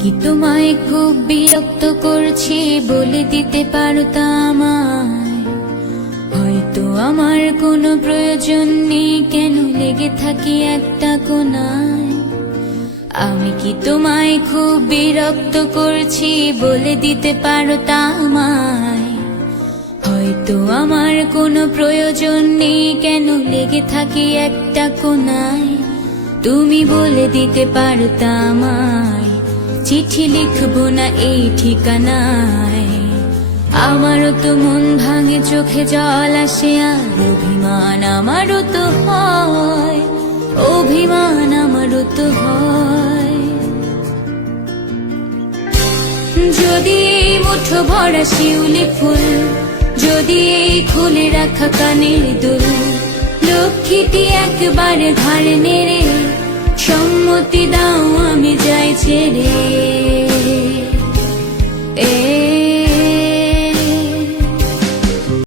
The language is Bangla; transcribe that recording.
কি তোমায় খুব বিরক্ত করছি বলে দিতে পারতা আমায়? হয়তো আমার কোনো প্রয়োজন নেই, কেন লেগে থাকি একটা কোনায়। আমি কি তোমায় খুব বিরক্ত করছি বলে দিতে পারতা আমায়? হয়তো আমার কোনো প্রয়োজন নেই, কেন লেগে থাকি একটা কোনায়। তুমি বলে দিতে পারতা আমায়, চিঠি লিখবো না এই ঠিকানায়। আমারও তো মন ভাঙে, চোখে জল আসে, আর অভিমান আমারও তো হয়, অভিমান আমারও তো হয়। যদি এই মুঠো ভরা শিউলি ফুল, যদি এই খুলে রাখা কানের দুল, লক্ষ্মীটি একবারে ধারে নেড়ে সম্মতি দাও আমি যাই ছেড়ে।